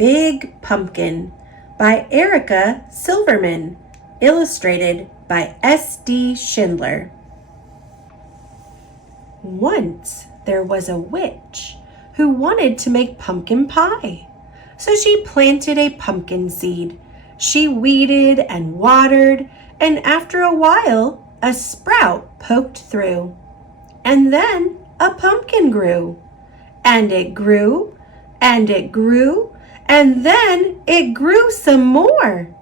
Big Pumpkin by Erica Silverman, illustrated by S.D. Schindler. Once there was a witch who wanted to make pumpkin pie. So she planted a pumpkin seed. She weeded and watered, and after a while, a sprout poked through. And then a pumpkin grew. And it grew, and it grew, and then it grew some more.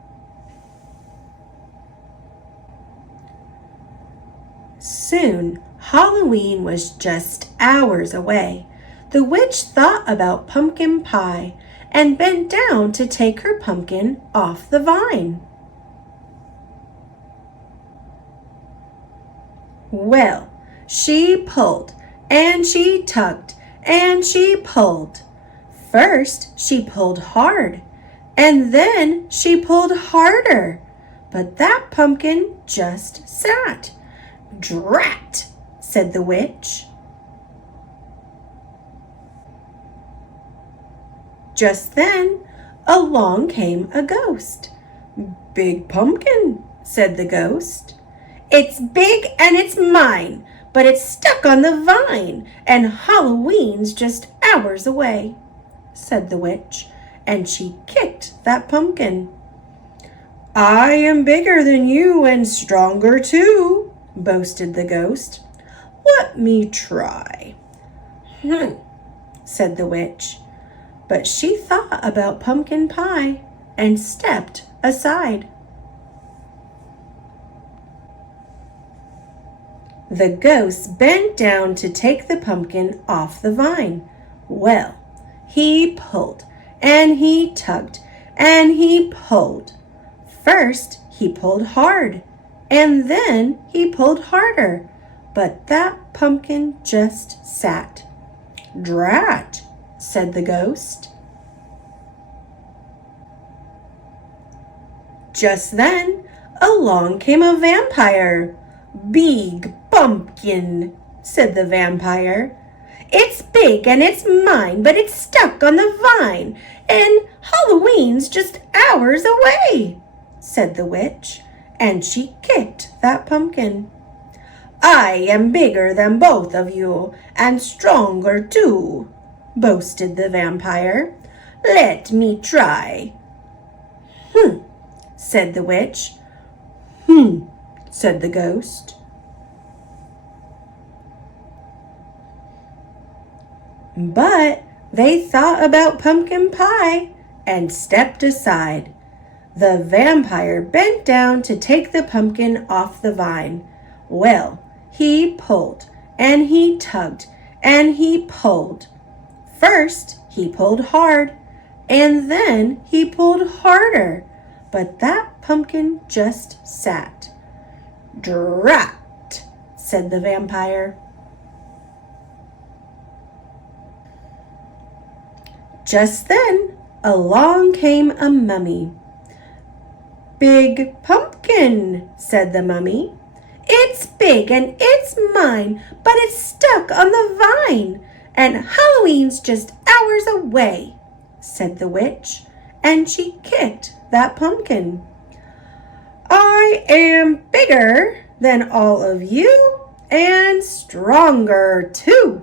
Soon, Halloween was just hours away. The witch thought about pumpkin pie and bent down to take her pumpkin off the vine. Well, she pulled and she tugged and she pulled. First, she pulled hard, and then she pulled harder, but that pumpkin just sat. "Drat!" said the witch. Just then, along came a ghost. "Big Pumpkin," said the ghost. "It's big and it's mine, but it's stuck on the vine, and Halloween's just hours away," said the witch, and she kicked that pumpkin. "I am bigger than you and stronger too," boasted the ghost. "Let me try." Said the witch, but she thought about pumpkin pie and stepped aside. The ghost bent down to take the pumpkin off the vine. Well, he pulled and he tugged and he pulled. First, he pulled hard, and then he pulled harder, but that pumpkin just sat. "Drat!" said the ghost. Just then, along came a vampire. "Big Pumpkin," said the vampire. "It's big and it's mine, but it's stuck on the vine, and Halloween's just hours away," said the witch, and she kicked that pumpkin. "I am bigger than both of you, and stronger too," boasted the vampire. "Let me try." Said the witch. Said the ghost. But they thought about pumpkin pie and stepped aside. The vampire bent down to take the pumpkin off the vine. Well, he pulled and he tugged and he pulled. First, he pulled hard, and then he pulled harder, but that pumpkin just sat. "Drat!" said the vampire. Just then, along came a mummy. "Big Pumpkin," said the mummy. "It's big and it's mine, but it's stuck on the vine, and Halloween's just hours away," said the witch, and she kicked that pumpkin. "I am bigger than all of you and stronger too,"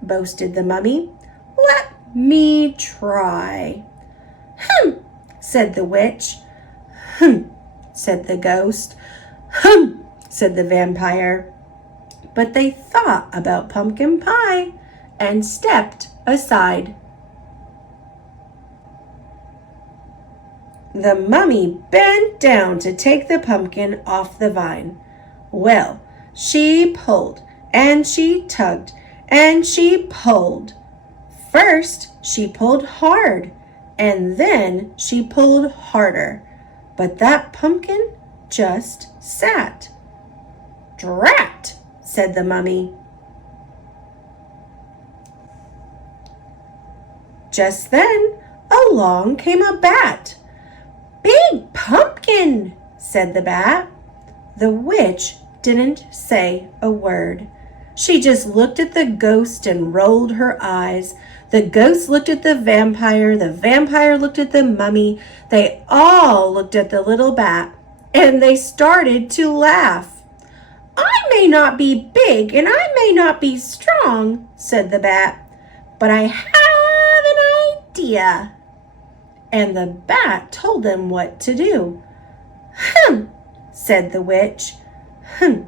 boasted the mummy. "Let me try." Said the witch. Said the ghost. Said the vampire. But they thought about pumpkin pie and stepped aside. The mummy bent down to take the pumpkin off the vine. Well, she pulled and she tugged and she pulled. First, she pulled hard, and then she pulled harder, but that pumpkin just sat. "Drat!" said the mummy. Just then, along came a bat. "Big Pumpkin," said the bat. The witch didn't say a word. She just looked at the ghost and rolled her eyes. The ghost looked at the vampire looked at the mummy. They all looked at the little bat, and they started to laugh. "I may not be big and I may not be strong," said the bat, "but I have an idea." And the bat told them what to do. "Hum," said the witch. "Hum,"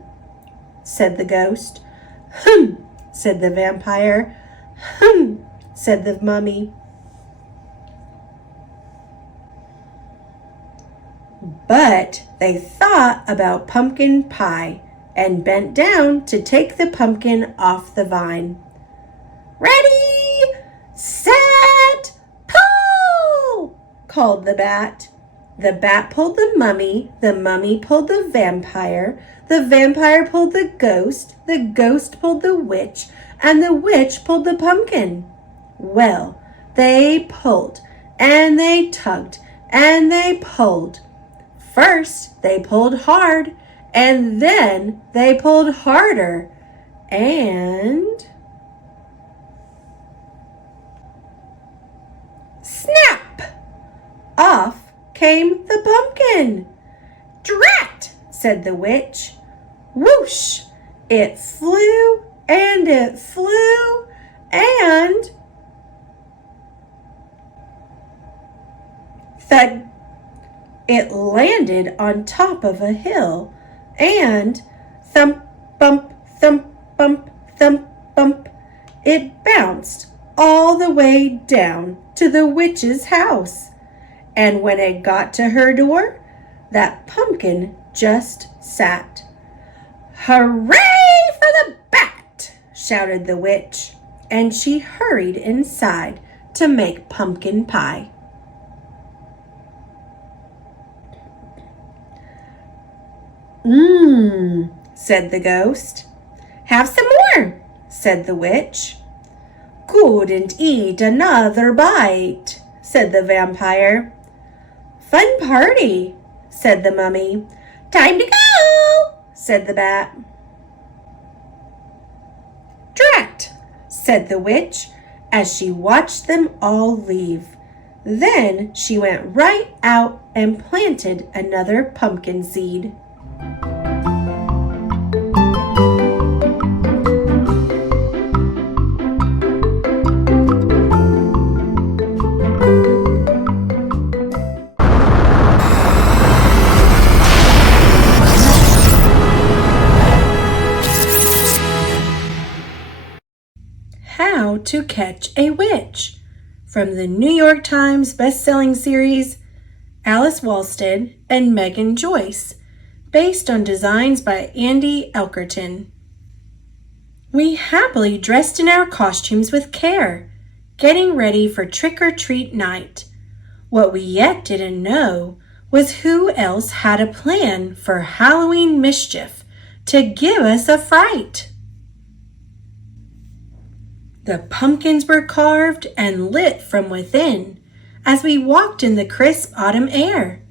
said the ghost. "Hum," said the vampire. "Hum," said the mummy. But they thought about pumpkin pie and bent down to take the pumpkin off the vine. "Ready, set, pull!" called the bat. The bat pulled the mummy pulled the vampire pulled the ghost pulled the witch, and the witch pulled the pumpkin. Well, they pulled, and they tugged, and they pulled. First, they pulled hard, and then they pulled harder, and snap! Off came the pumpkin. "Drat!" said the witch. Whoosh! It flew, and it flew, and thud! It landed on top of a hill, and thump, bump, thump, bump, thump, bump, it bounced all the way down to the witch's house. And when it got to her door, that pumpkin just sat. "Hooray for the bat!" shouted the witch, and she hurried inside to make pumpkin pie. Said the ghost. "Have some more," said the witch. "Couldn't eat another bite," said the vampire. "Fun party," said the mummy. "Time to go," said the bat. "Drat!" said the witch as she watched them all leave. Then she went right out and planted another pumpkin seed. How to Catch a Witch, from the New York Times best-selling series Alice Walstead and Megan Joyce, based on designs by Andy Elkerton. We happily dressed in our costumes with care, getting ready for trick-or-treat night. What we yet didn't know was who else had a plan for Halloween mischief to give us a fright. The pumpkins were carved and lit from within as we walked in the crisp autumn air.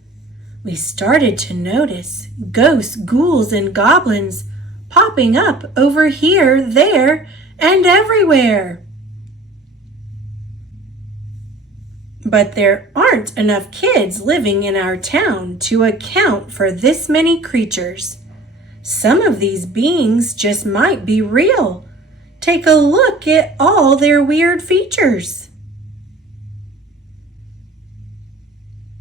We started to notice ghosts, ghouls, and goblins popping up over here, there, and everywhere. But there aren't enough kids living in our town to account for this many creatures. Some of these beings just might be real. Take a look at all their weird features.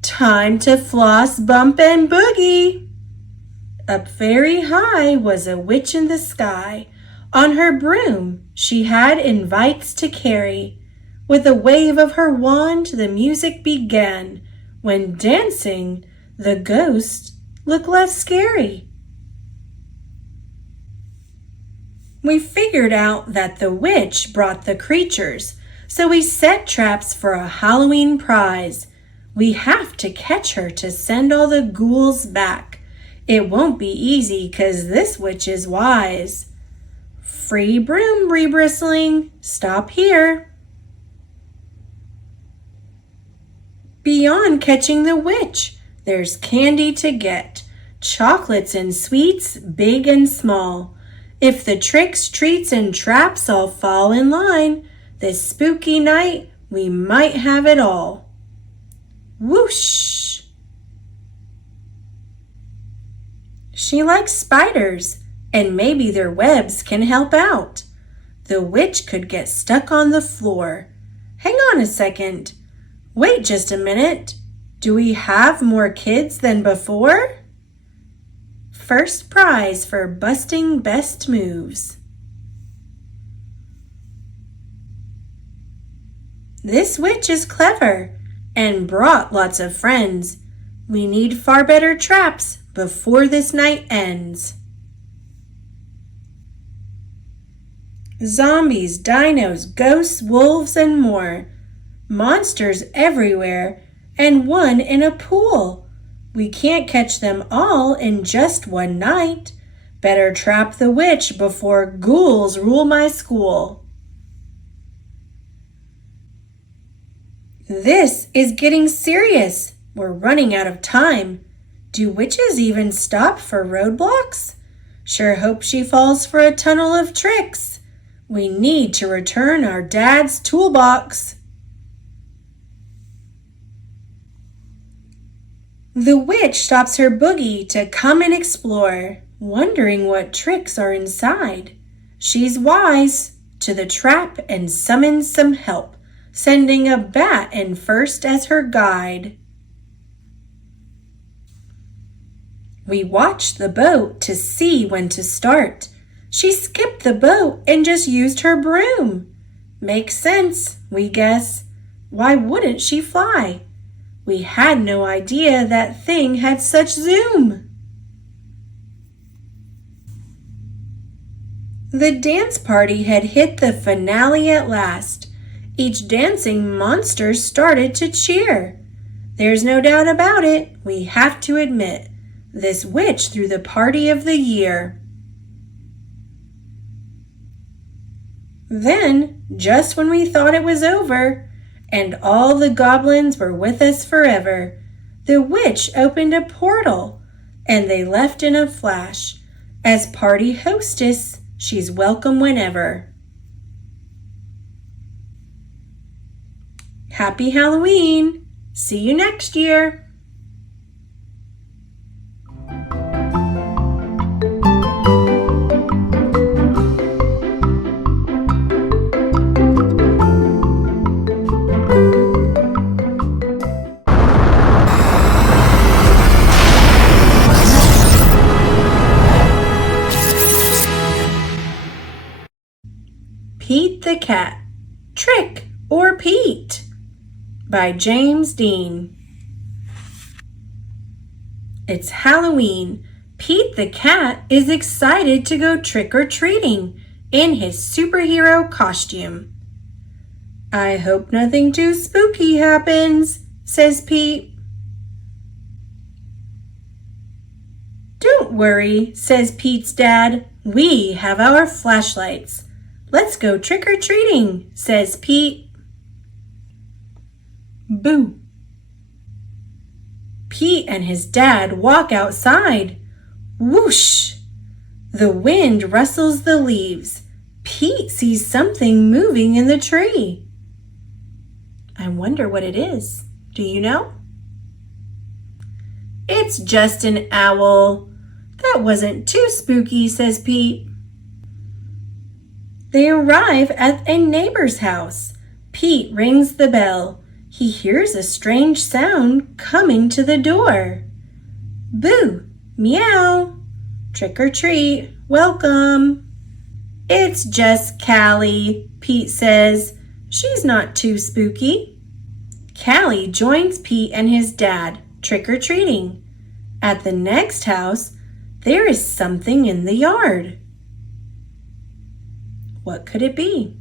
Time to floss, bump, and boogie. Up very high was a witch in the sky. On her broom she had invites to carry. With a wave of her wand the music began. When dancing, the ghost looked less scary. We figured out that the witch brought the creatures, so we set traps for a Halloween prize. We have to catch her to send all the ghouls back. It won't be easy 'cause this witch is wise. Free broom, rebristling, stop here. Beyond catching the witch, there's candy to get. Chocolates and sweets, big and small. If the tricks, treats, and traps all fall in line, this spooky night we might have it all. Whoosh! She likes spiders, and maybe their webs can help out. The witch could get stuck on the floor. Hang on a second. Wait just a minute. Do we have more kids than before? First prize for busting best moves. This witch is clever and brought lots of friends. We need far better traps before this night ends. Zombies, dinos, ghosts, wolves, and more. Monsters everywhere, and one in a pool. We can't catch them all in just one night. Better trap the witch before ghouls rule my school. This is getting serious. We're running out of time. Do witches even stop for roadblocks? Sure hope she falls for a tunnel of tricks. We need to return our dad's toolbox. The witch stops her boogie to come and explore, wondering what tricks are inside. She's wise to the trap and summons some help, sending a bat in first as her guide. We watched the boat to see when to start. She skipped the boat and just used her broom. Makes sense, we guess. Why wouldn't she fly? We had no idea that thing had such zoom. The dance party had hit the finale at last. Each dancing monster started to cheer. There's no doubt about it, we have to admit, this witch threw the party of the year. Then, just when we thought it was over, and all the goblins were with us forever, the witch opened a portal, and they left in a flash. As party hostess, she's welcome whenever. Happy Halloween! See you next year! Pete the Cat, Trick or Pete by James Dean. It's Halloween. Pete the Cat is excited to go trick-or-treating in his superhero costume. I hope nothing too spooky happens, says Pete. Don't worry, says Pete's dad. We have our flashlights. Let's go trick-or-treating, says Pete. Boo! Pete and his dad walk outside. Whoosh! The wind rustles the leaves. Pete sees something moving in the tree. I wonder what it is. Do you know? It's just an owl. That wasn't too spooky, says Pete. They arrive at a neighbor's house. Pete rings the bell. He hears a strange sound coming to the door. Boo! Meow! Trick or treat! Welcome! It's just Callie, Pete says. She's not too spooky. Callie joins Pete and his dad trick-or-treating. At the next house, there is something in the yard. What could it be?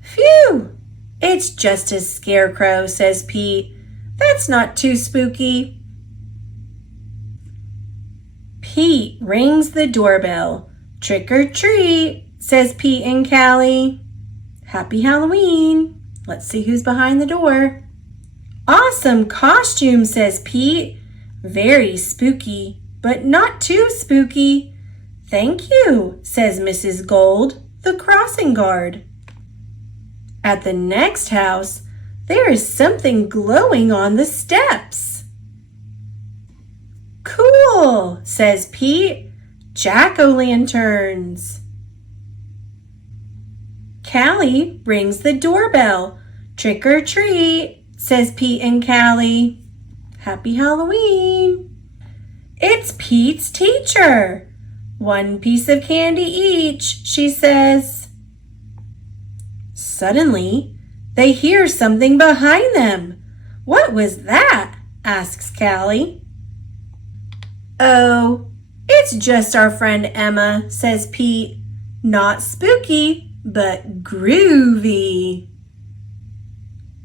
Phew! It's just a scarecrow, says Pete. That's not too spooky. Pete rings the doorbell. Trick or treat, says Pete and Callie. Happy Halloween. Let's see who's behind the door. Awesome costume, says Pete. Very spooky, but not too spooky. "Thank you," says Mrs. Gold, the crossing guard. At the next house, there is something glowing on the steps. "Cool," says Pete. "Jack-o'-lanterns." Callie rings the doorbell. "Trick or treat," says Pete and Callie. "Happy Halloween." It's Pete's teacher. "One piece of candy each," she says. Suddenly, they hear something behind them. "What was that?" asks Callie. "Oh, it's just our friend Emma," says Pete. "Not spooky, but groovy."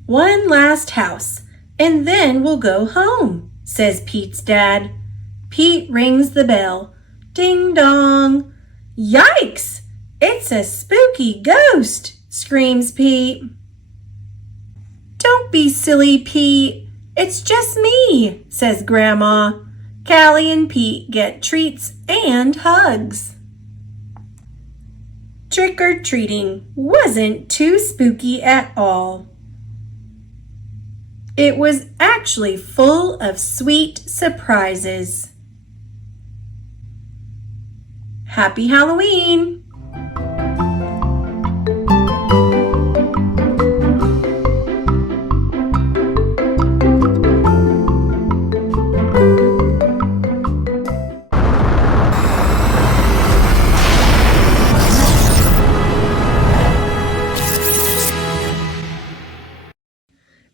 "One last house, and then we'll go home," says Pete's dad. Pete rings the bell. Ding dong. "Yikes! It's a spooky ghost," screams Pete. "Don't be silly, Pete. It's just me," says Grandma. Callie and Pete get treats and hugs. Trick-or-treating wasn't too spooky at all. It was actually full of sweet surprises. Happy Halloween!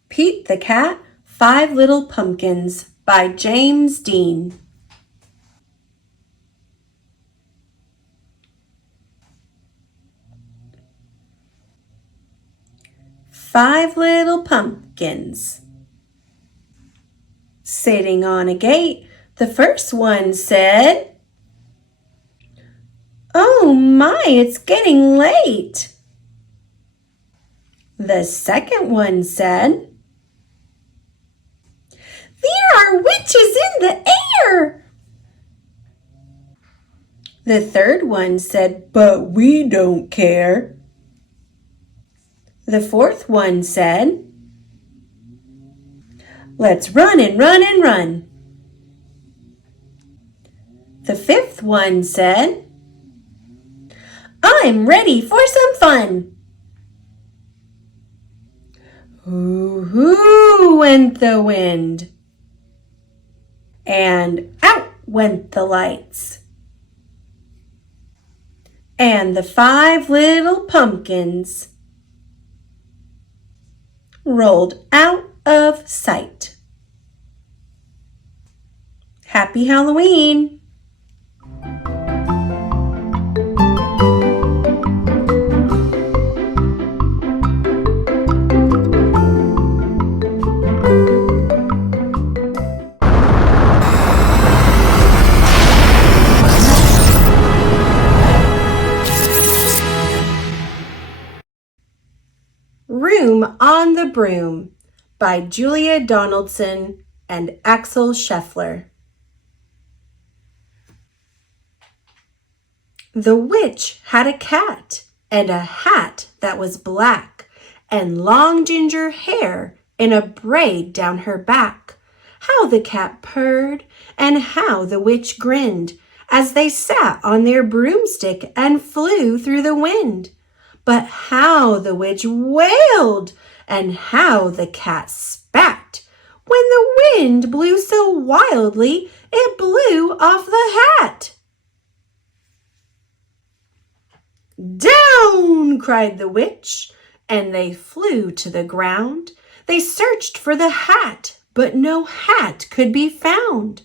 Pete the Cat, 5 Little Pumpkins by James Dean. Five little pumpkins. Sitting on a gate, the first one said, "Oh my, it's getting late." The second one said, "There are witches in the air." The third one said, "But we don't care." The fourth one said, "Let's run and run and run." The fifth one said, "I'm ready for some fun." Hoo-hoo went the wind, and out went the lights. And the 5 little pumpkins rolled out of sight. Happy Halloween! Room on the Broom by Julia Donaldson and Axel Scheffler. The witch had a cat and a hat that was black and long ginger hair in a braid down her back. How the cat purred and how the witch grinned as they sat on their broomstick and flew through the wind. But how the witch wailed and how the cat spat when the wind blew so wildly it blew off the hat. "Down!" cried the witch, and they flew to the ground. They searched for the hat, but no hat could be found.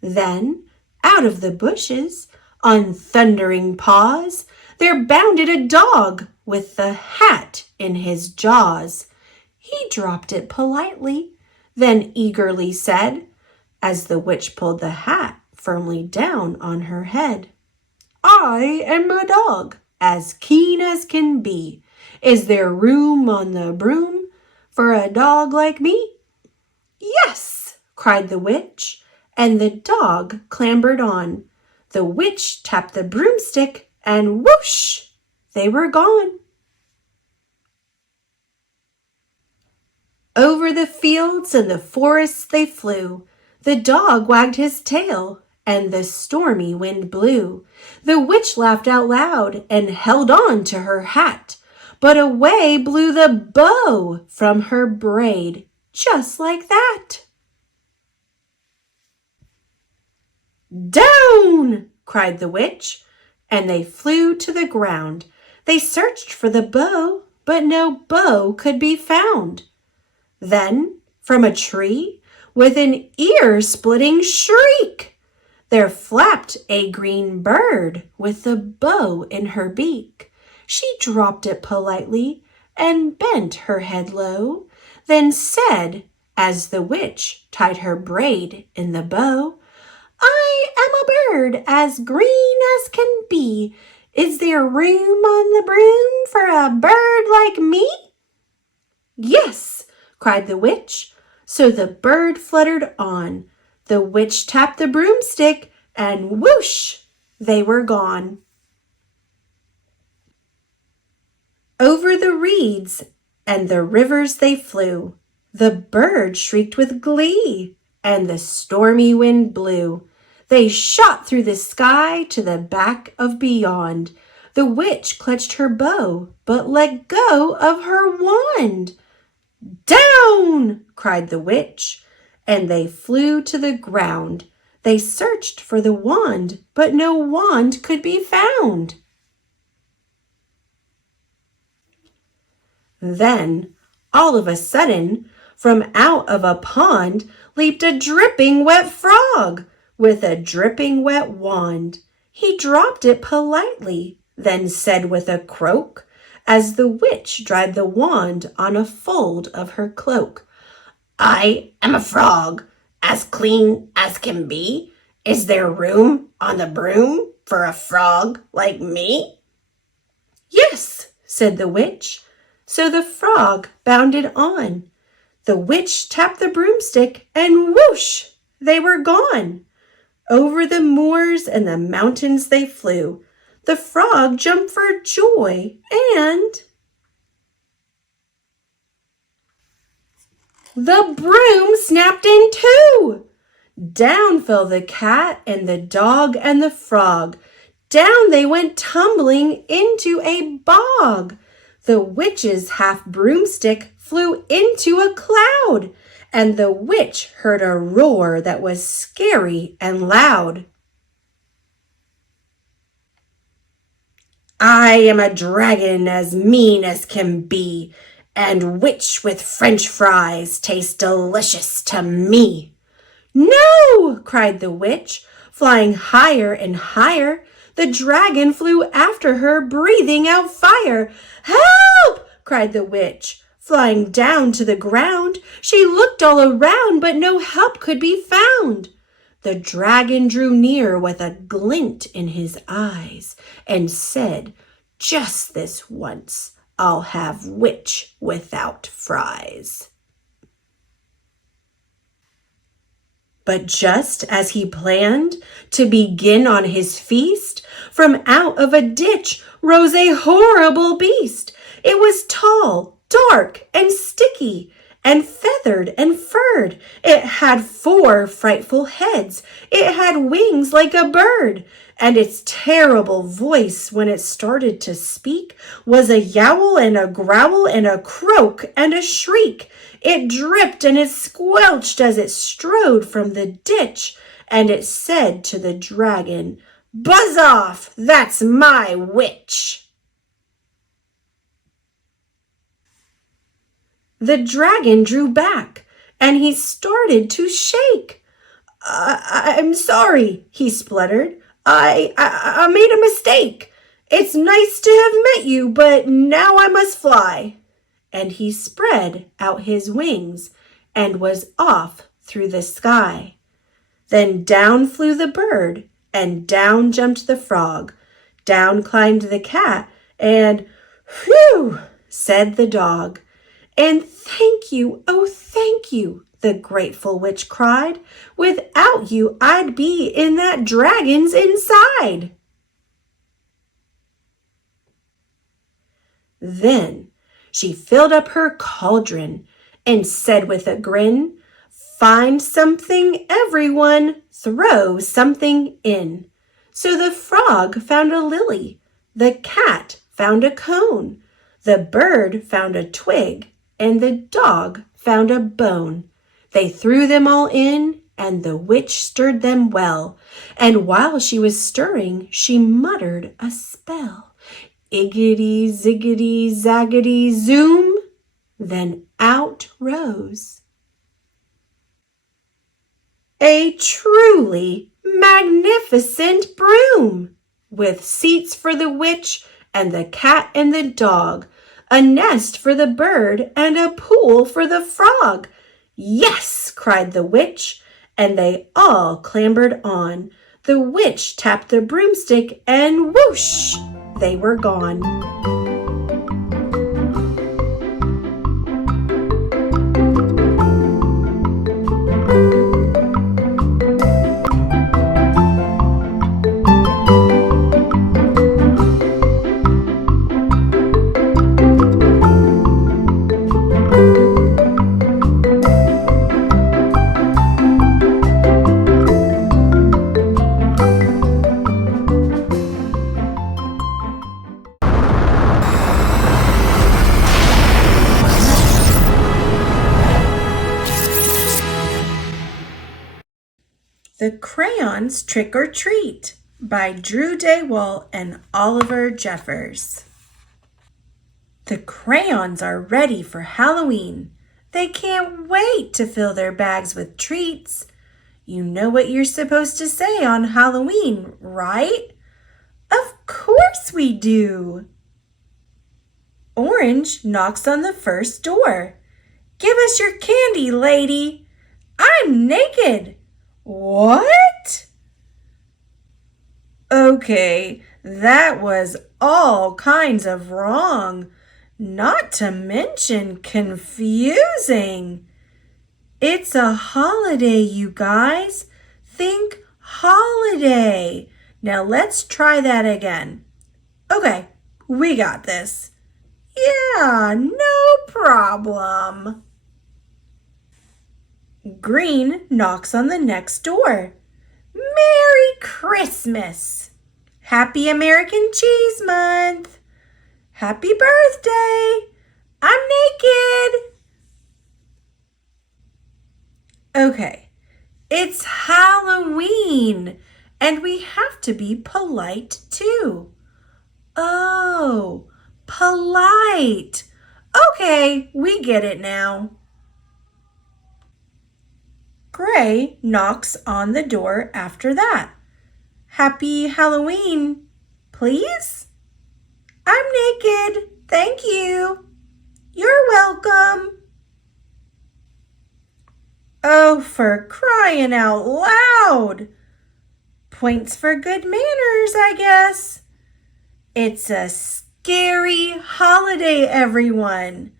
Then, out of the bushes, on thundering paws, there bounded a dog with the hat in his jaws. He dropped it politely, then eagerly said, as the witch pulled the hat firmly down on her head, "I am a dog, as keen as can be. Is there room on the broom for a dog like me?" "Yes," cried the witch, and the dog clambered on. The witch tapped the broomstick, and whoosh, they were gone. Over the fields and the forests they flew. The dog wagged his tail, and the stormy wind blew. The witch laughed out loud and held on to her hat, but away blew the bow from her braid, just like that. "Down!" cried the witch, and they flew to the ground. They searched for the bow, but no bow could be found. Then, from a tree, with an ear-splitting shriek, there flapped a green bird with the bow in her beak. She dropped it politely and bent her head low, then said, as the witch tied her braid in the bow, "I am a bird as green as can be. Is there room on the broom for a bird like me?" "Yes," cried the witch. So the bird fluttered on. The witch tapped the broomstick, and whoosh, they were gone. Over the reeds and the rivers they flew. The bird shrieked with glee, and the stormy wind blew. They shot through the sky to the back of beyond. The witch clutched her bow, but let go of her wand. "Down!" cried the witch, and they flew to the ground. They searched for the wand, but no wand could be found. Then, all of a sudden, from out of a pond leaped a dripping wet frog with a dripping wet wand. He dropped it politely, then said with a croak, as the witch dried the wand on a fold of her cloak, "I am a frog, as clean as can be. Is there room on the broom for a frog like me?" "Yes," said the witch. So the frog bounded on. The witch tapped the broomstick, and whoosh, they were gone. Over the moors and the mountains they flew. The frog jumped for joy, and the broom snapped in two. Down fell the cat and the dog and the frog. Down they went tumbling into a bog. The witch's half broomstick flew into a cloud, and the witch heard a roar that was scary and loud. "I am a dragon as mean as can be, and witch with French fries tastes delicious to me." "No!" cried the witch, flying higher and higher. The dragon flew after her, breathing out fire. "Help!" cried the witch, flying down to the ground. She looked all around, but no help could be found. The dragon drew near with a glint in his eyes and said, "Just this once, I'll have witch without fries." But just as he planned to begin on his feast, from out of a ditch rose a horrible beast. It was tall, dark, and sticky, and feathered and furred. It had 4 frightful heads. It had wings like a bird, and its terrible voice, when it started to speak, was a yowl and a growl and a croak and a shriek. It dripped and it squelched as it strode from the ditch, and it said to the dragon, "Buzz off, that's my witch." The dragon drew back, and he started to shake. I'm sorry," he spluttered. I made a mistake. It's nice to have met you, but now I must fly." And he spread out his wings and was off through the sky. Then down flew the bird, and down jumped the frog. Down climbed the cat, and "Whew!" said the dog. "And thank you, oh thank you," the grateful witch cried. "Without you, I'd be in that dragon's inside." Then she filled up her cauldron and said with a grin, "Find something, everyone, throw something in." So the frog found a lily, the cat found a cone, the bird found a twig, and the dog found a bone. They threw them all in, and the witch stirred them well. And while she was stirring, she muttered a spell. Iggity, ziggity, zaggity, zoom. Then out rose a truly magnificent broom, with seats for the witch and the cat and the dog, a nest for the bird and a pool for the frog. "Yes!" cried the witch, and they all clambered on. The witch tapped the broomstick and whoosh, they were gone. The Crayons Trick or Treat by Drew Daywall and Oliver Jeffers. The crayons are ready for Halloween. They can't wait to fill their bags with treats. You know what you're supposed to say on Halloween, right? Of course we do. Orange knocks on the first door. "Give us your candy, lady." "I'm naked." "What?" Okay, that was all kinds of wrong, not to mention confusing. It's a holiday, you guys. Think holiday. Now let's try that again. Okay, we got this. Yeah, no problem. Green knocks on the next door. "Merry Christmas." "Happy American Cheese Month." "Happy birthday." "I'm naked." Okay, it's Halloween, and we have to be polite too. Oh, polite. Okay, we get it now. Gray knocks on the door after that. "Happy Halloween, please?" "I'm naked, thank you." "You're welcome." Oh, for crying out loud. Points for good manners, I guess. It's a scary holiday, everyone.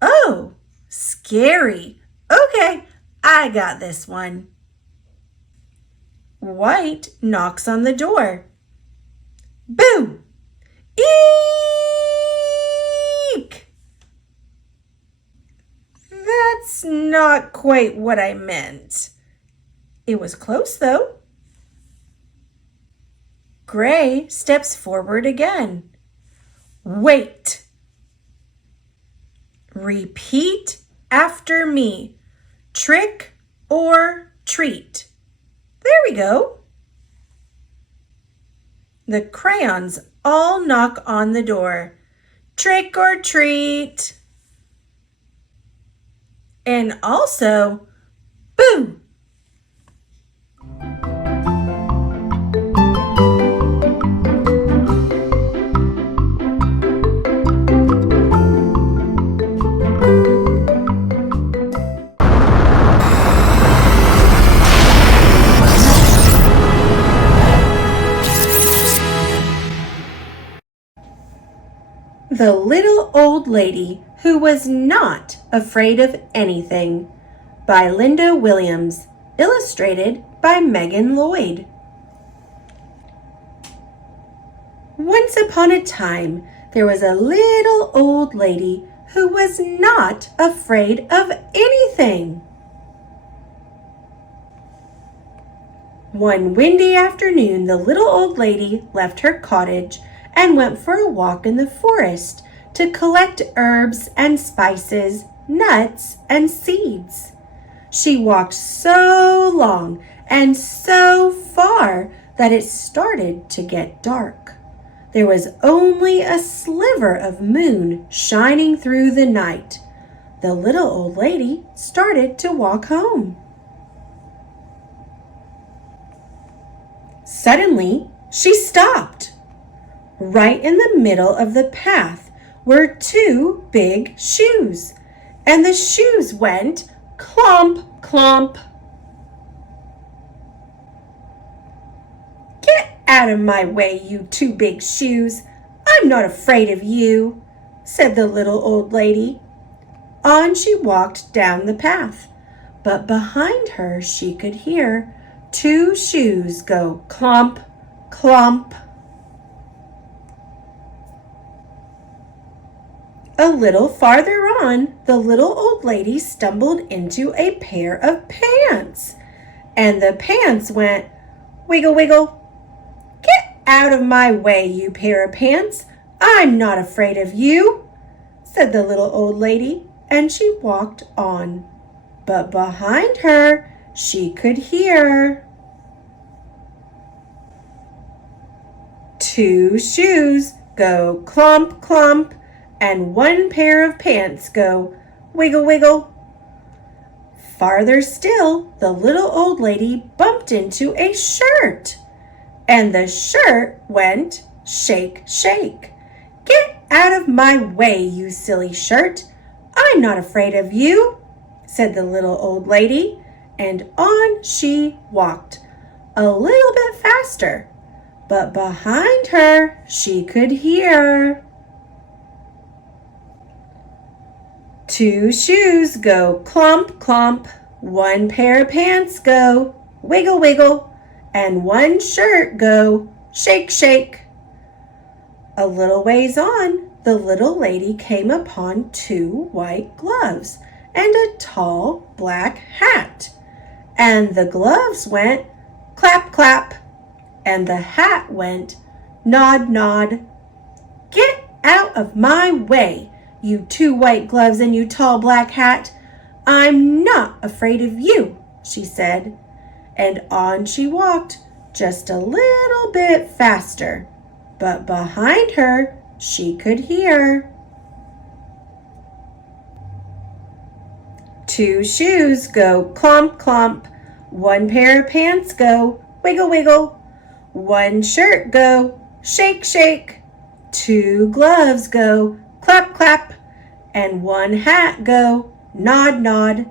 Oh, scary. Okay, I got this one. White knocks on the door. Boo! Eek! That's not quite what I meant. It was close, though. Gray steps forward again. Wait. Repeat after me. Trick or treat. There we go. The crayons all knock on the door. Trick or treat. And also, boo! The little old lady who was not afraid of anything. by Linda Williams, illustrated by Megan Lloyd. Once upon a time, there was a little old lady who was not afraid of anything. One windy afternoon, the little old lady left her cottage and went for a walk in the forest to collect herbs and spices, nuts and seeds. She walked so long and so far that it started to get dark. There was only a sliver of moon shining through the night. The little old lady started to walk home. Suddenly, she stopped. Right in the middle of the path were two big shoes, and the shoes went clomp, clomp. "Get out of my way, you two big shoes. I'm not afraid of you," said the little old lady. On she walked down the path, but behind her she could hear two shoes go clomp, clomp. A little farther on, the little old lady stumbled into a pair of pants, and the pants went wiggle, wiggle. "Get out of my way, you pair of pants. I'm not afraid of you," said the little old lady, and she walked on. But behind her, she could hear two shoes go clomp, clomp, and one pair of pants go wiggle, wiggle. Farther still, the little old lady bumped into a shirt, and the shirt went shake, shake. "Get out of my way, you silly shirt. I'm not afraid of you," said the little old lady, and on she walked, a little bit faster, but behind her she could hear two shoes go clomp, clomp, one pair of pants go wiggle, wiggle, and one shirt go shake, shake. A little ways on, the little lady came upon two white gloves and a tall black hat, and the gloves went clap, clap, and the hat went nod, nod. "Get out of my way, you two white gloves and you tall black hat. I'm not afraid of you," she said, and on she walked just a little bit faster, but behind her she could hear two shoes go clomp, clomp, one pair of pants go wiggle, wiggle, one shirt go shake, shake, two gloves go clap, clap, and one hat go nod, nod.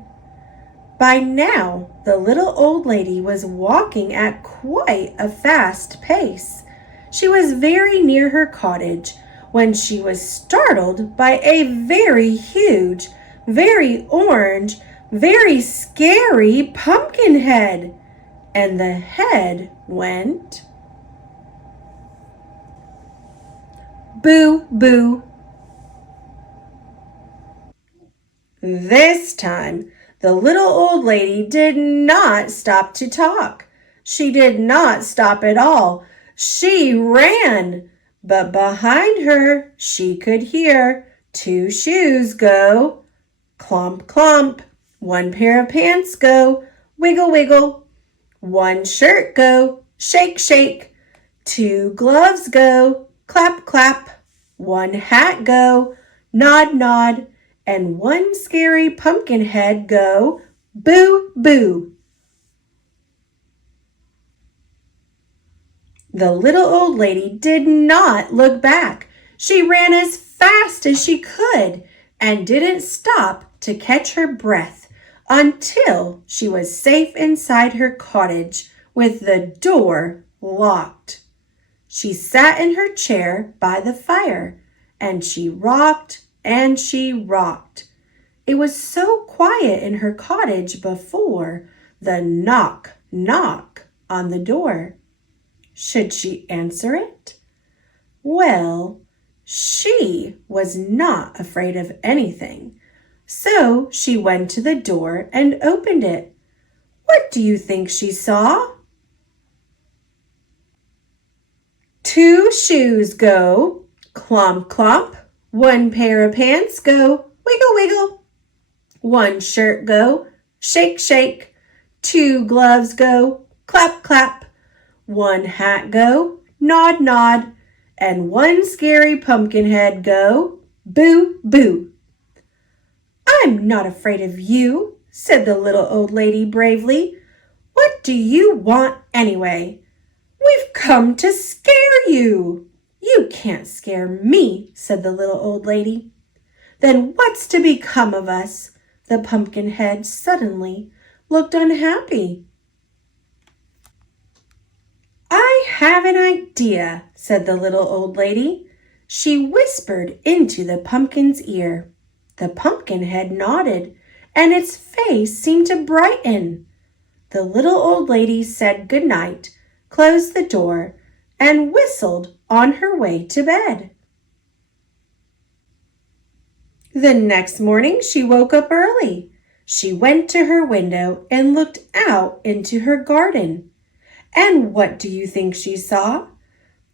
By now, the little old lady was walking at quite a fast pace. She was very near her cottage when she was startled by a very huge, very orange, very scary pumpkin head, and the head went boo, boo. This time, the little old lady did not stop to talk. She did not stop at all. She ran, but behind her she could hear two shoes go clomp, clomp, one pair of pants go wiggle, wiggle, one shirt go shake, shake, two gloves go clap, clap, one hat go nod, nod, and one scary pumpkin head go boo, boo. The little old lady did not look back. She ran as fast as she could and didn't stop to catch her breath until she was safe inside her cottage with the door locked. She sat in her chair by the fire and she rocked and she rocked. It was so quiet in her cottage before the knock, knock on the door. Should she answer it? Well, she was not afraid of anything, so she went to the door and opened it. What do you think she saw? 2 shoes go, clomp, clomp. 1 pair of pants go, wiggle, wiggle. 1 shirt go, shake, shake. 2 gloves go, clap, clap. 1 hat go, nod, nod. And 1 scary pumpkin head go, boo, boo. I'm not afraid of you, said the little old lady bravely. What do you want anyway? We've come to scare you. You can't scare me, said the little old lady. Then what's to become of us? The pumpkin head suddenly looked unhappy. I have an idea, said the little old lady. She whispered into the pumpkin's ear. The pumpkin head nodded, and its face seemed to brighten. The little old lady said good night, closed the door, and whistled on her way to bed. The next morning she woke up early. She went to her window and looked out into her garden. And what do you think she saw?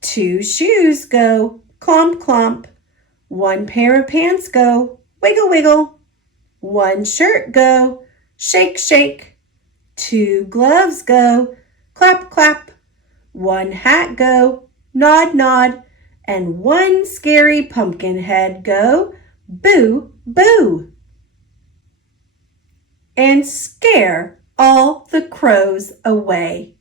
2 shoes go, clomp, clomp. 1 pair of pants go, wiggle, wiggle. 1 shirt go, shake, shake. 2 gloves go, clap, clap. 1 hat go, nod, nod. And 1 scary pumpkin head go, boo, boo. And scare all the crows away.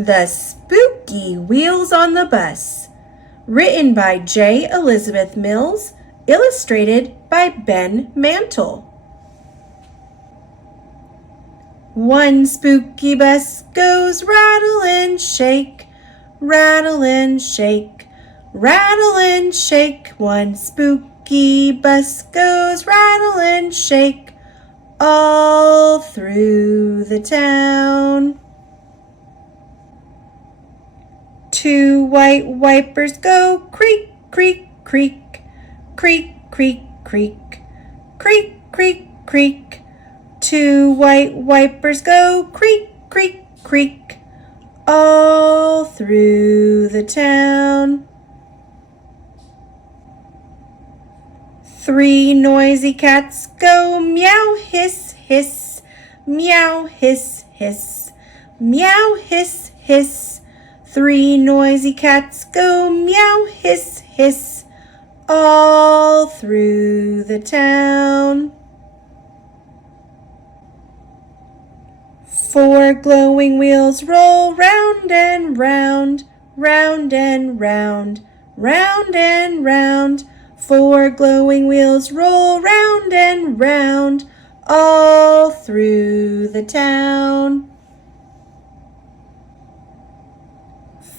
The Spooky Wheels on the Bus, written by J. Elizabeth Mills, illustrated by Ben Mantle. 1 spooky bus goes rattle and shake, rattle and shake, rattle and shake. 1 spooky bus goes rattle and shake all through the town. 2 white wipers go creak, creak, creak, creak, creak, creak, creak, creak, creak. 2 white wipers go creak, creak, creak, all through the town. 3 noisy cats go meow, hiss, hiss, meow, hiss, hiss, meow, hiss, hiss. 3 noisy cats go meow, hiss, hiss, all through the town. 4 glowing wheels roll round and round, round and round, round and round. 4 glowing wheels roll round and round, all through the town.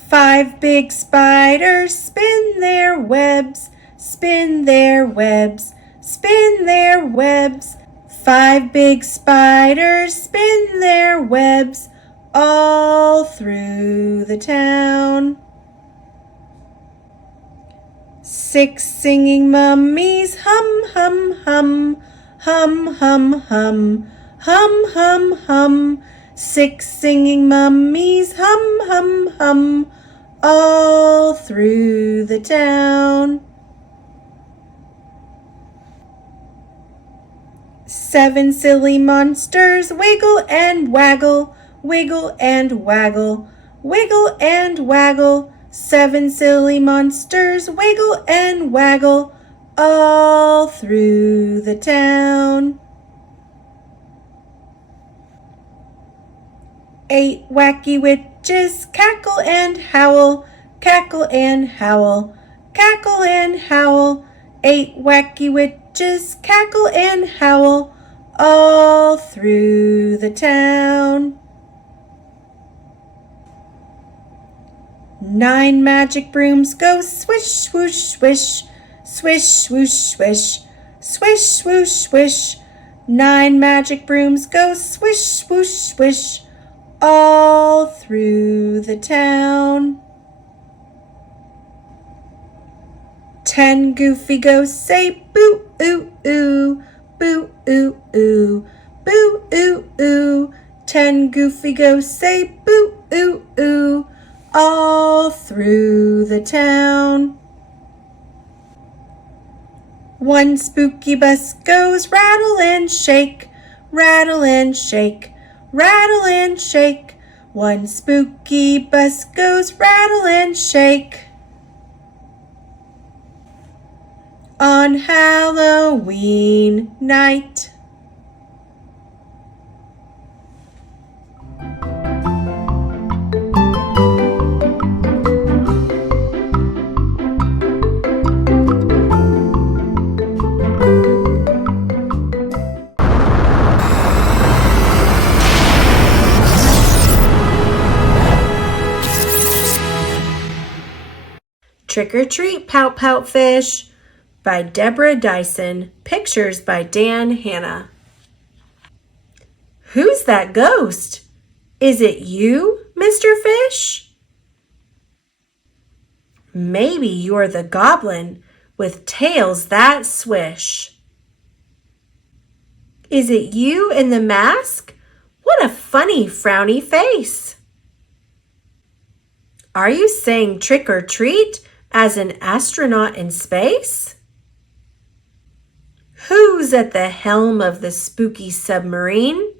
5 big spiders spin their webs, spin their webs, spin their webs. 5 big spiders spin their webs all through the town. 6 singing mummies hum, hum, hum, hum, hum, hum, hum, hum, hum. 6 singing mummies, hum, hum, hum, all through the town. 7 silly monsters, wiggle and waggle, wiggle and waggle, wiggle and waggle. 7 silly monsters, wiggle and waggle, all through the town. 8 wacky witches, cackle and howl, cackle and howl, cackle and howl. 8 wacky witches, cackle and howl, all through the town. 9 magic brooms go swish, swoosh, swish, swish, swoosh, swish, swish, swoosh, swish. 9 magic brooms go swish, swoosh, swish, all through the town. 10 goofy ghosts say boo, oo, oo, boo, oo, oo, boo, oo, oo. 10 goofy ghosts say boo, oo, oo, all through the town. 1 spooky bus goes rattle and shake, rattle and shake, rattle and shake. 1 spooky bus goes rattle and shake. On Halloween night. Trick or Treat, Pout Pout Fish by Deborah Dyson. Pictures by Dan Hanna. Who's that ghost? Is it you, Mr. Fish? Maybe you're the goblin with tails that swish. Is it you in the mask? What a funny frowny face. Are you saying trick or treat as an astronaut in space? Who's at the helm of the spooky submarine?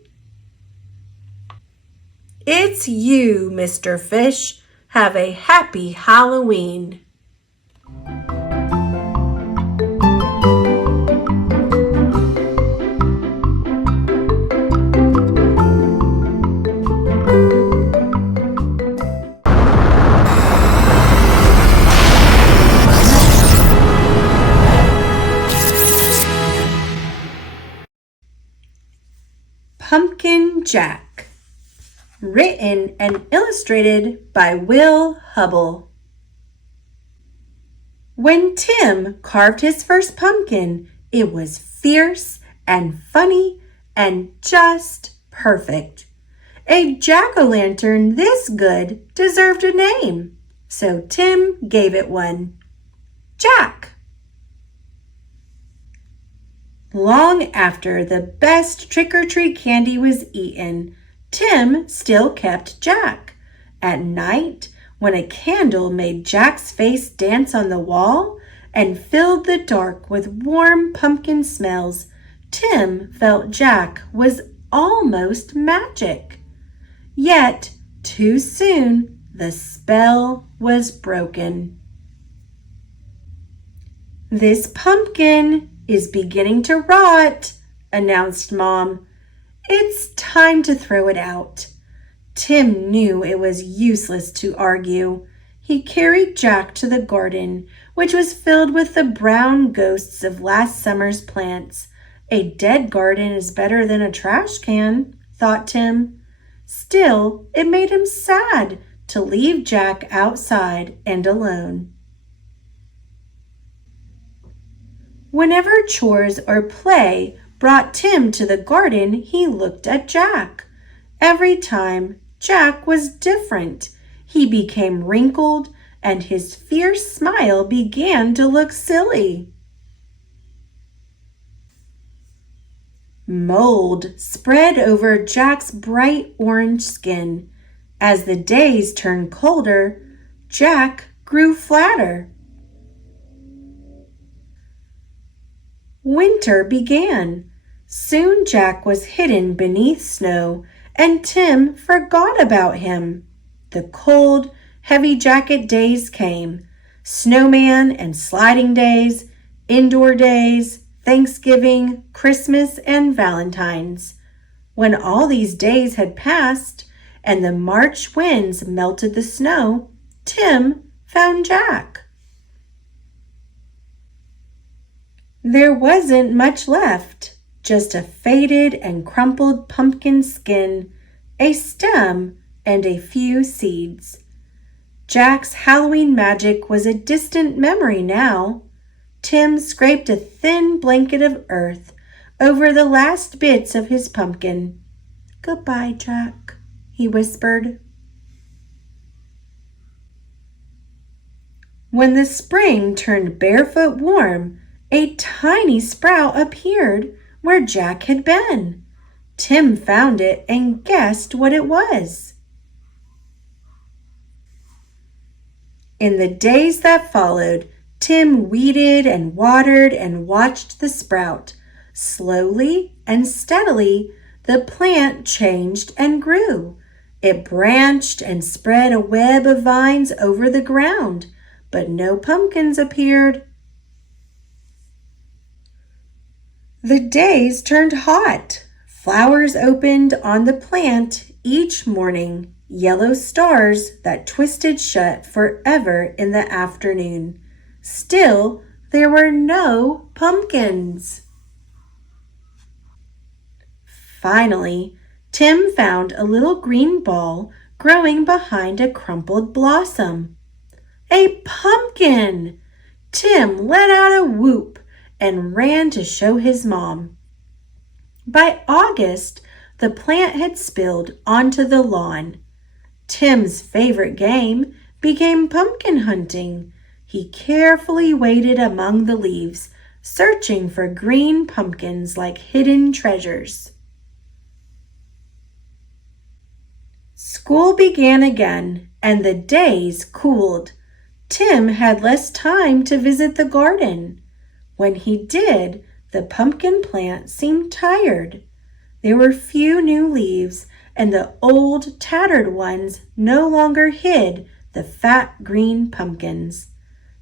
It's you, Mr. Fish. Have a happy Halloween. Pumpkin Jack. Written and illustrated by Will Hubble. When Tim carved his first pumpkin, it was fierce and funny and just perfect. A jack-o'-lantern this good deserved a name, so Tim gave it one. Jack. Long after the best trick-or-treat candy was eaten, Tim still kept Jack. At night, when a candle made Jack's face dance on the wall and filled the dark with warm pumpkin smells, Tim felt Jack was almost magic. Yet, too soon, the spell was broken. "This pumpkin is beginning to rot," announced Mom. "It's time to throw it out." Tim knew it was useless to argue. He carried Jack to the garden, which was filled with the brown ghosts of last summer's plants. A dead garden is better than a trash can, thought Tim. Still, it made him sad to leave Jack outside and alone. Whenever chores or play brought Tim to the garden, he looked at Jack. Every time, Jack was different. He became wrinkled, and his fierce smile began to look silly. Mold spread over Jack's bright orange skin. As the days turned colder, Jack grew flatter. Winter began. Soon Jack was hidden beneath snow, and Tim forgot about him. The cold, heavy jacket days came. Snowman and sliding days, indoor days, Thanksgiving, Christmas, and Valentine's. When all these days had passed and the March winds melted the snow, Tim found Jack. There wasn't much left, just a faded and crumpled pumpkin skin, a stem, and a few seeds. Jack's Halloween magic was a distant memory now. Tim scraped a thin blanket of earth over the last bits of his pumpkin. "Goodbye, Jack," he whispered. When the spring turned barefoot warm, a tiny sprout appeared where Jack had been. Tim found it and guessed what it was. In the days that followed, Tim weeded and watered and watched the sprout. Slowly and steadily, the plant changed and grew. It branched and spread a web of vines over the ground, but no pumpkins appeared. The days turned hot. Flowers opened on the plant each morning, yellow stars that twisted shut forever in the afternoon. Still, there were no pumpkins. Finally, Tim found a little green ball growing behind a crumpled blossom. A pumpkin! Tim let out a whoop and ran to show his mom. By August, the plant had spilled onto the lawn. Tim's favorite game became pumpkin hunting. He carefully waded among the leaves, searching for green pumpkins like hidden treasures. School began again, and the days cooled. Tim had less time to visit the garden. When he did, the pumpkin plant seemed tired. There were few new leaves, and the old, tattered ones no longer hid the fat green pumpkins.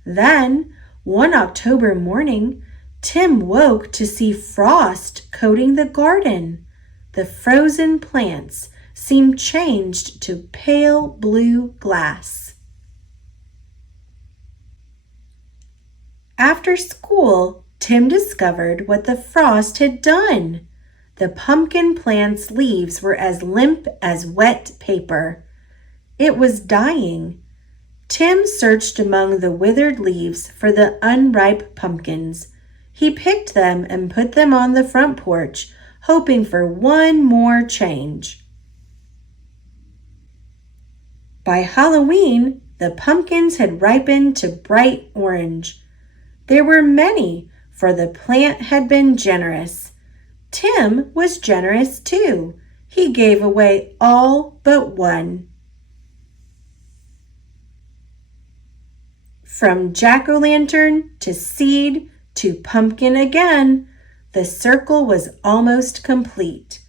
Then, one October morning, Tim woke to see frost coating the garden. The frozen plants seemed changed to pale blue glass. After school, Tim discovered what the frost had done. The pumpkin plant's leaves were as limp as wet paper. It was dying. Tim searched among the withered leaves for the unripe pumpkins. He picked them and put them on the front porch, hoping for one more change. By Halloween, the pumpkins had ripened to bright orange. There were many, for the plant had been generous. Tim was generous too. He gave away all but one. From jack-o'-lantern to seed to pumpkin again, the circle was almost complete.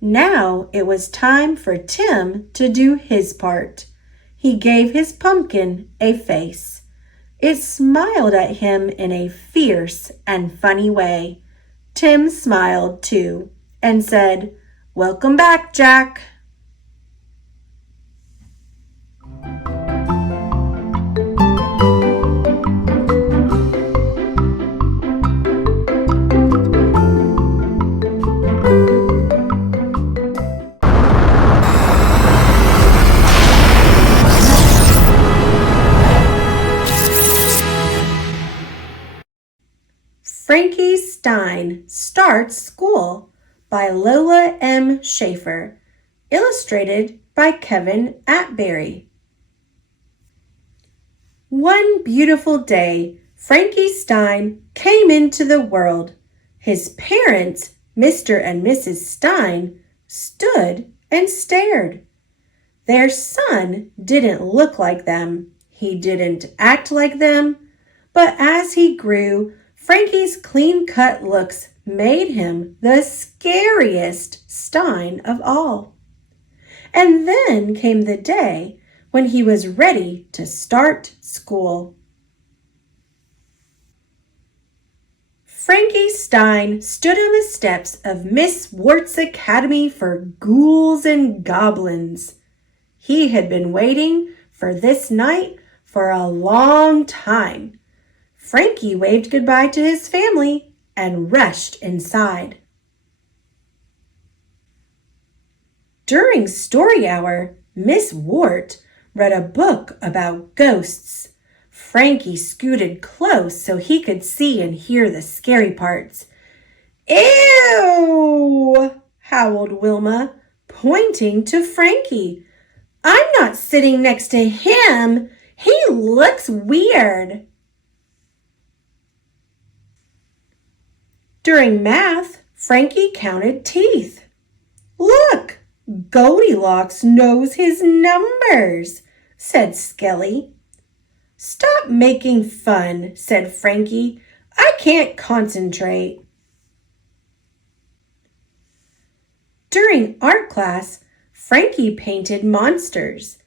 Now it was time for Tim to do his part. He gave his pumpkin a face. It smiled at him in a fierce and funny way. Tim smiled too and said, "Welcome back, Jack." Frankie Stein Starts School by Lola M. Schaefer, illustrated by Kevin Atberry. One beautiful day, Frankie Stein came into the world. His parents Mr. and Mrs. Stein stood and stared. Their son didn't look like them. He didn't act like them. But as he grew, Frankie's clean-cut looks made him the scariest Stein of all. And then came the day when he was ready to start school. Frankie Stein stood on the steps of Miss Wart's Academy for Ghouls and Goblins. He had been waiting for this night for a long time. Frankie waved goodbye to his family and rushed inside. During story hour, Miss Wart read a book about ghosts. Frankie scooted close so he could see and hear the scary parts. "Ew!" howled Wilma, pointing to Frankie. "I'm not sitting next to him. He looks weird." During math, Frankie counted teeth. "Look, Goldilocks knows his numbers," said Skelly. "Stop making fun," said Frankie. "I can't concentrate." During art class, Frankie painted monsters.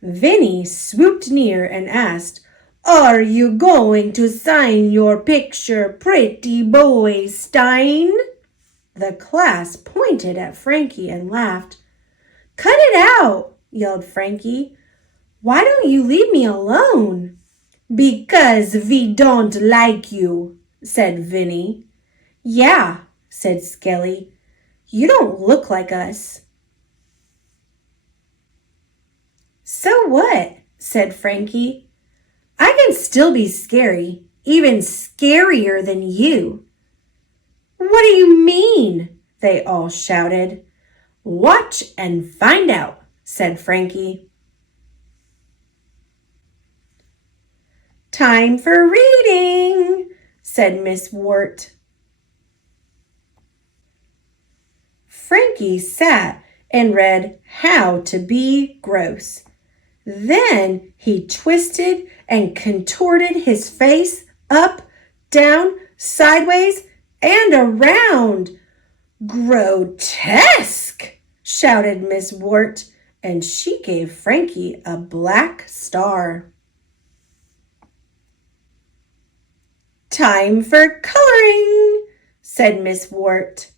Vinny swooped near and asked, "Are you going to sign your picture, pretty boy Stein?" The class pointed at Frankie and laughed. "Cut it out," yelled Frankie. "Why don't you leave me alone?" "Because we don't like you," said Vinny. "Yeah," said Skelly. "You don't look like us." "So what?" said Frankie. "I can still be scary, even scarier than you." "What do you mean?" they all shouted. "Watch and find out," said Frankie. "Time for reading," said Miss Wart. Frankie sat and read How to Be Gross. Then he twisted and contorted his face up, down, sideways, and around. "Grotesque!" shouted Miss Wart, and she gave Frankie a black star. "Time for coloring," said Miss Wart.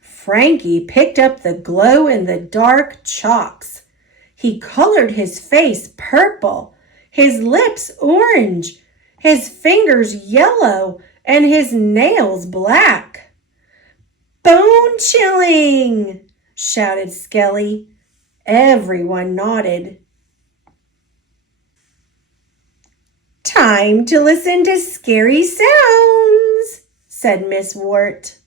Frankie picked up the glow-in-the-dark chalks. He colored his face purple, his lips orange, his fingers yellow, and his nails black. "Bone-chilling!" shouted Skelly. Everyone nodded. "Time to listen to scary sounds," said Miss Wart.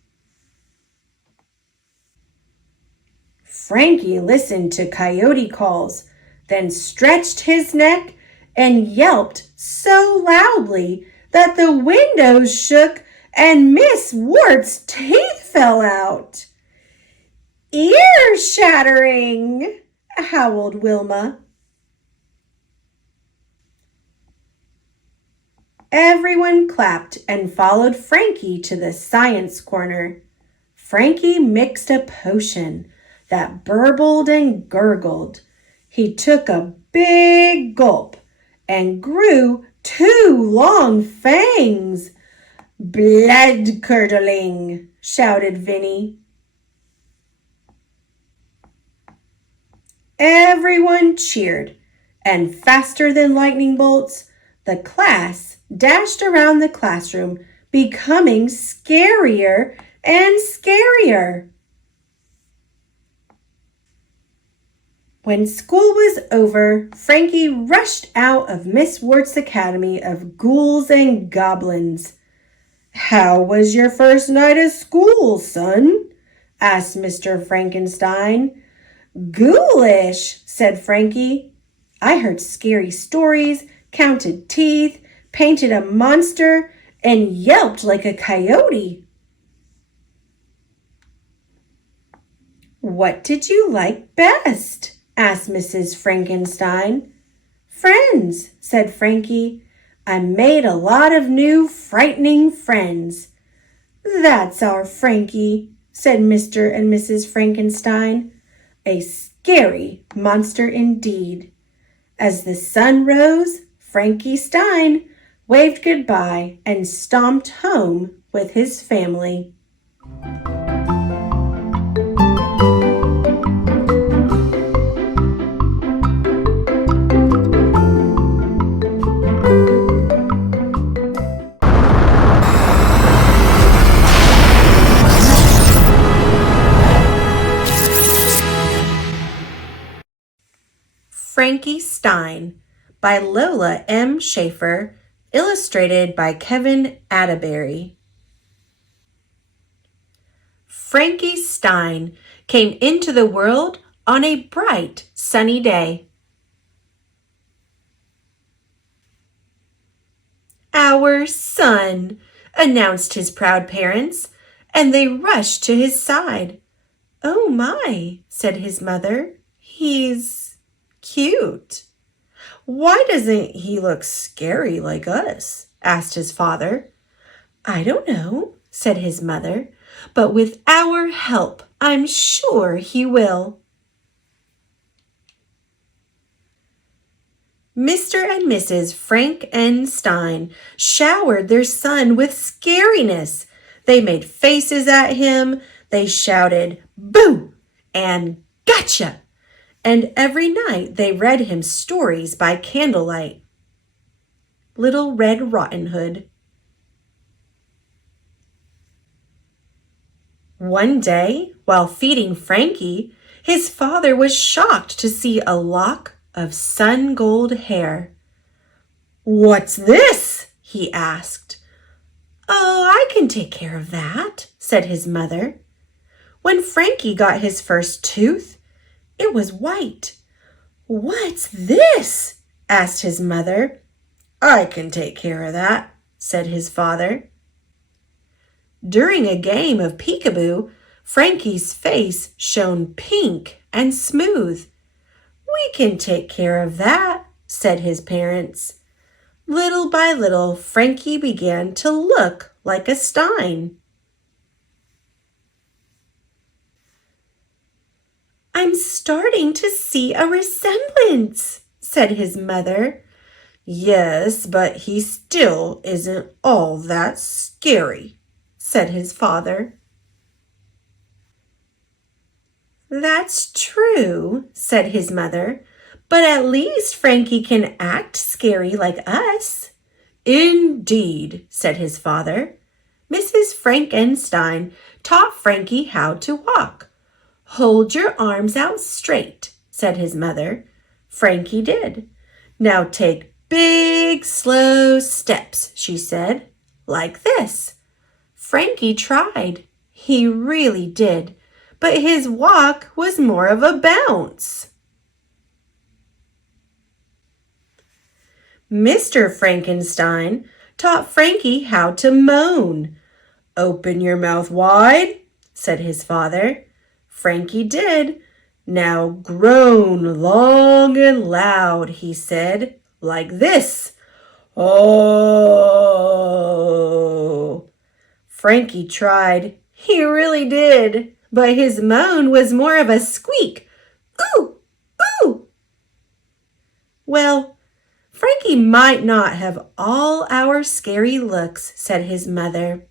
Frankie listened to coyote calls, then stretched his neck and yelped so loudly that the windows shook and Miss Wart's teeth fell out. "Ear-shattering!" howled Wilma. Everyone clapped and followed Frankie to the science corner. Frankie mixed a potion that burbled and gurgled. He took a big gulp and grew 2 long fangs. "Blood-curdling!" shouted Vinny. Everyone cheered, and faster than lightning bolts, the class dashed around the classroom, becoming scarier and scarier. When school was over, Frankie rushed out of Miss Wart's Academy of Ghouls and Goblins. "How was your first night of school, son?" asked Mr. Frankenstein. "Ghoulish," said Frankie. "I heard scary stories, counted teeth, painted a monster, and yelped like a coyote. "What did you like best?" asked Mrs. Frankenstein. "Friends," said Frankie. "I made a lot of new frightening friends." "That's our Frankie," said Mr. and Mrs. Frankenstein. "A scary monster indeed." As the sun rose, Frankie Stein waved goodbye and stomped home with his family. Frankie Stein by Lola M. Schaefer, illustrated by Kevin Atterbury. Frankie Stein came into the world on a bright, sunny day. "Our son," announced his proud parents, and they rushed to his side. "Oh my," said his mother, "he's cute." "Why doesn't he look scary like us?" asked his father. "I don't know," said his mother, "but with our help, I'm sure he will." Mr. and Mrs. Frankenstein showered their son with scariness. They made faces at him. They shouted, "Boo!" and "Gotcha!" And every night they read him stories by candlelight. Little Red Riding Hood. One day, while feeding Frankie, his father was shocked to see a lock of sun-gold hair. "What's this?" he asked. "Oh, I can take care of that," said his mother. When Frankie got his first tooth, it was white. "What's this?" asked his mother. "I can take care of that," said his father. During a game of peekaboo, Frankie's face shone pink and smooth. "We can take care of that," said his parents. Little by little, Frankie began to look like a Stein. "I'm starting to see a resemblance," said his mother. "Yes, but he still isn't all that scary," said his father. "That's true," said his mother, "but at least Frankie can act scary like us." "Indeed," said his father. Mrs. Frankenstein taught Frankie how to walk. "Hold your arms out straight," said his mother. Frankie did. "Now take big, slow steps," she said, "like this." Frankie tried. He really did, but his walk was more of a bounce. Mr. Frankenstein taught Frankie how to moan. "Open your mouth wide," said his father. Frankie did. "Now groan long and loud," he said, "like this. Oh." Frankie tried. He really did, but his moan was more of a squeak. "Ooh, ooh." "Well, Frankie might not have all our scary looks," said his mother.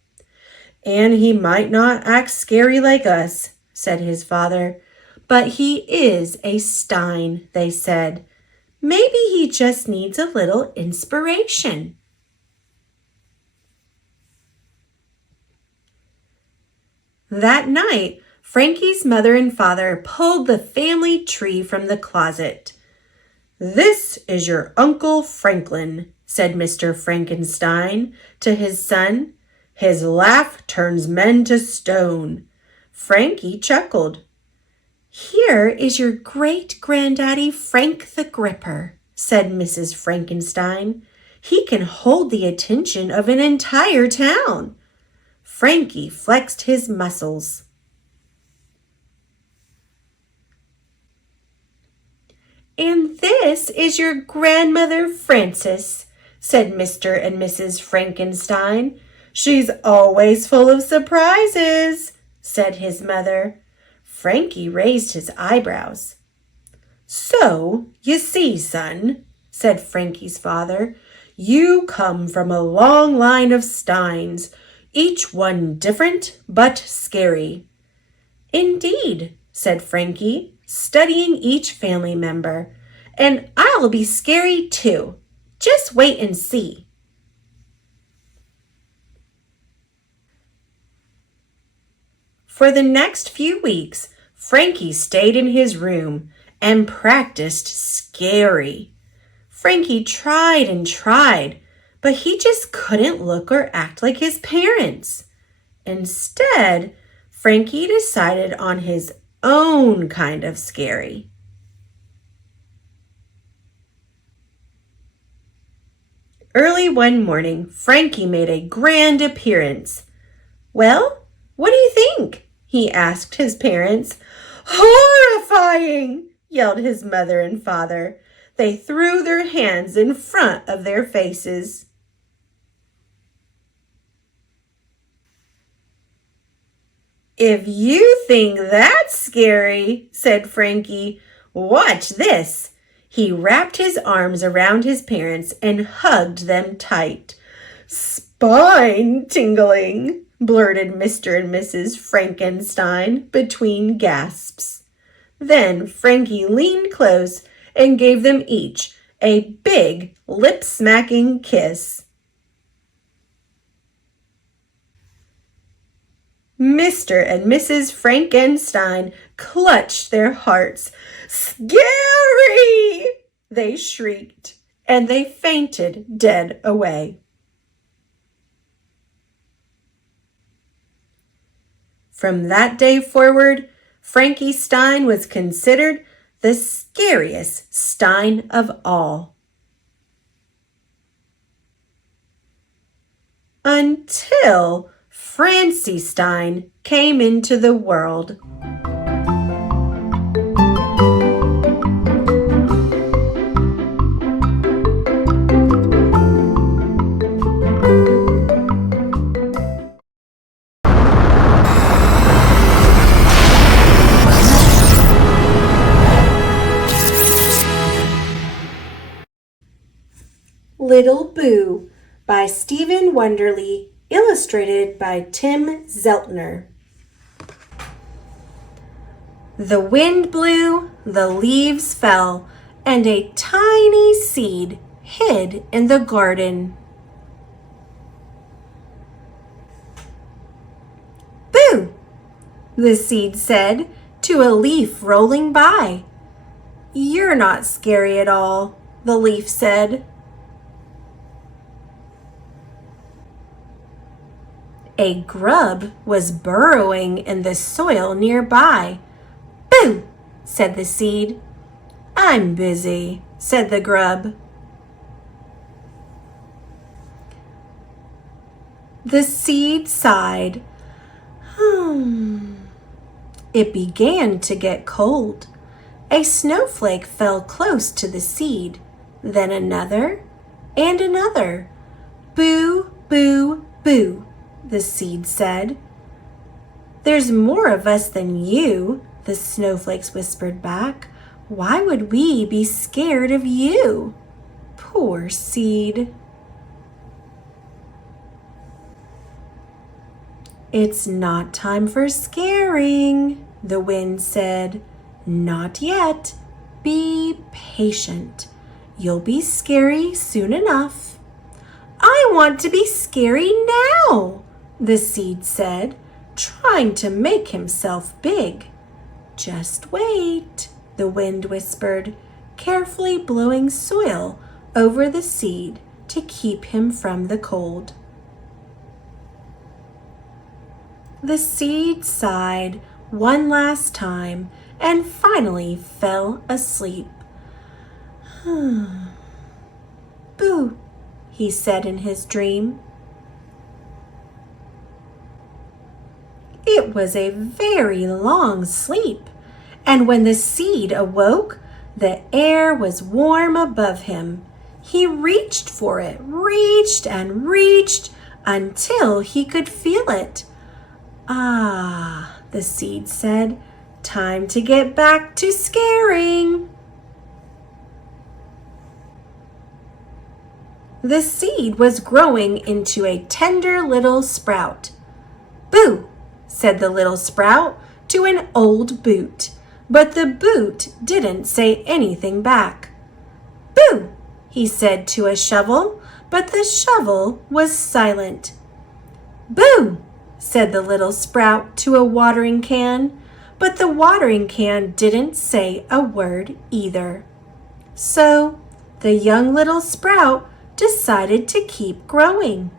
"And he might not act scary like us," said his father. "But he is a Stein," they said. "Maybe he just needs a little inspiration." That night, Frankie's mother and father pulled the family tree from the closet. "This is your Uncle Franklin," said Mr. Frankenstein to his son. "His laugh turns men to stone." Frankie chuckled. "Here is your great-granddaddy Frank the Gripper," said Mrs. Frankenstein. He can hold the attention of an entire town. Frankie flexed his muscles. And this is your grandmother Frances, said Mr. and Mrs. Frankenstein. She's always full of surprises, said his mother. Frankie raised his eyebrows. So, you see, son, said Frankie's father, you come from a long line of Steins, each one different but scary. Indeed, said Frankie, studying each family member, and I'll be scary too. Just wait and see. For the next few weeks, Frankie stayed in his room and practiced scary. Frankie tried and tried, but he just couldn't look or act like his parents. Instead, Frankie decided on his own kind of scary. Early one morning, Frankie made a grand appearance. Well, what do you think? He asked his parents. Horrifying! Yelled his mother and father. They threw their hands in front of their faces. If you think that's scary, said Frankie, watch this. He wrapped his arms around his parents and hugged them tight. Spine tingling, blurted Mr. and Mrs. Frankenstein between gasps. Then Frankie leaned close and gave them each a big lip-smacking kiss. Mr. and Mrs. Frankenstein clutched their hearts. Scary! They shrieked, and they fainted dead away. From that day forward, Frankie Stein was considered the scariest Stein of all. Until Francie Stein came into the world. Little Boo by Stephen Wonderly, illustrated by Tim Zeltner. The wind blew, the leaves fell, and a tiny seed hid in the garden. Boo! The seed said to a leaf rolling by. You're not scary at all, the leaf said. A grub was burrowing in the soil nearby. Boo! Said the seed. I'm busy, said the grub. The seed sighed. It began to get cold. A snowflake fell close to the seed, then another and another. Boo, boo, boo, the seed said. There's more of us than you, the snowflakes whispered back. Why would we be scared of you? Poor seed. It's not time for scaring, the wind said. Not yet. Be patient. You'll be scary soon enough. I want to be scary now, the seed said, trying to make himself big. Just wait, the wind whispered, carefully blowing soil over the seed to keep him from the cold. The seed sighed one last time and finally fell asleep. Boo, he said in his dream. It was a very long sleep, and when the seed awoke, the air was warm above him. He reached for it, reached and reached until he could feel it. Ah, the seed said, time to get back to scaring. The seed was growing into a tender little sprout. Boo, said the little sprout to an old boot, but the boot didn't say anything back. Boo, he said to a shovel, but the shovel was silent. Boo, said the little sprout to a watering can, but the watering can didn't say a word either. So the young little sprout decided to keep growing.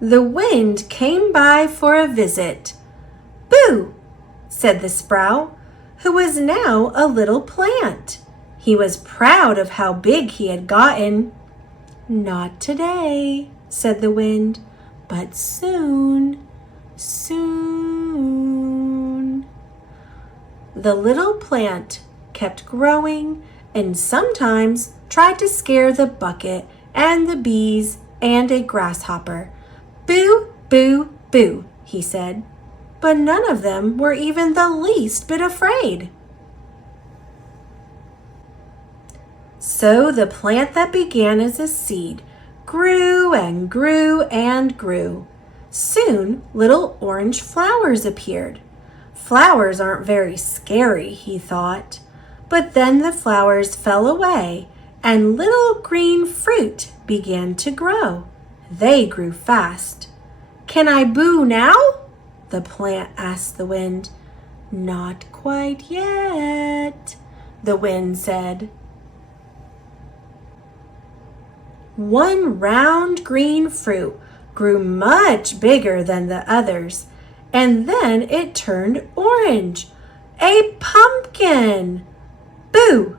The wind came by for a visit. Boo, said the sprout, who was now a little plant. He was proud of how big he had gotten. Not today, said the wind, but soon, soon. The little plant kept growing and sometimes tried to scare the bucket and the bees and a grasshopper. Boo, boo, boo, he said, but none of them were even the least bit afraid. So the plant that began as a seed grew and grew and grew. Soon little orange flowers appeared. Flowers aren't very scary, he thought. But then the flowers fell away and little green fruit began to grow. They grew fast. Can I boo now? The plant asked the wind. Not quite yet, the wind said. One round green fruit grew much bigger than the others, and then it turned orange. A pumpkin! Boo,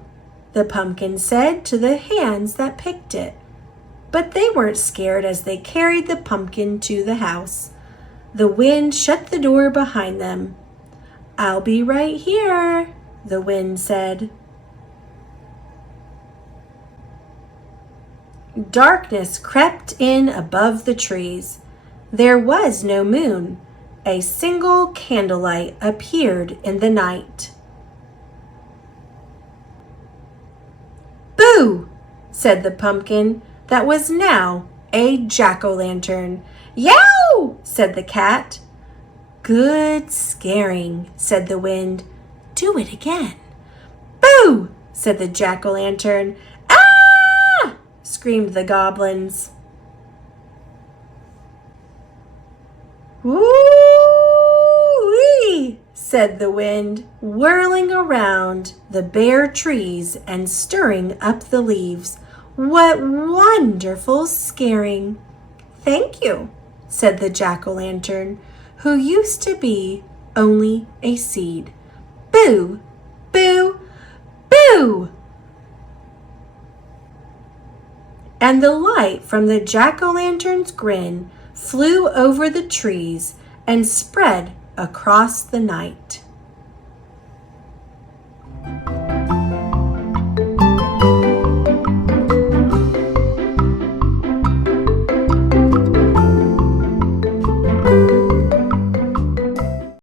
the pumpkin said to the hands that picked it. But they weren't scared as they carried the pumpkin to the house. The wind shut the door behind them. I'll be right here, the wind said. Darkness crept in above the trees. There was no moon. A single candlelight appeared in the night. Boo, said the pumpkin that was now a jack-o'-lantern. Yow, said the cat. Good scaring, said the wind. Do it again. Boo, said the jack-o'-lantern. Ah, screamed the goblins. Woo-wee, said the wind, whirling around the bare trees and stirring up the leaves. What wonderful scaring! Thank you, said the jack-o'-lantern, who used to be only a seed. Boo, boo, boo! And the light from the jack-o'-lantern's grin flew over the trees and spread across the night.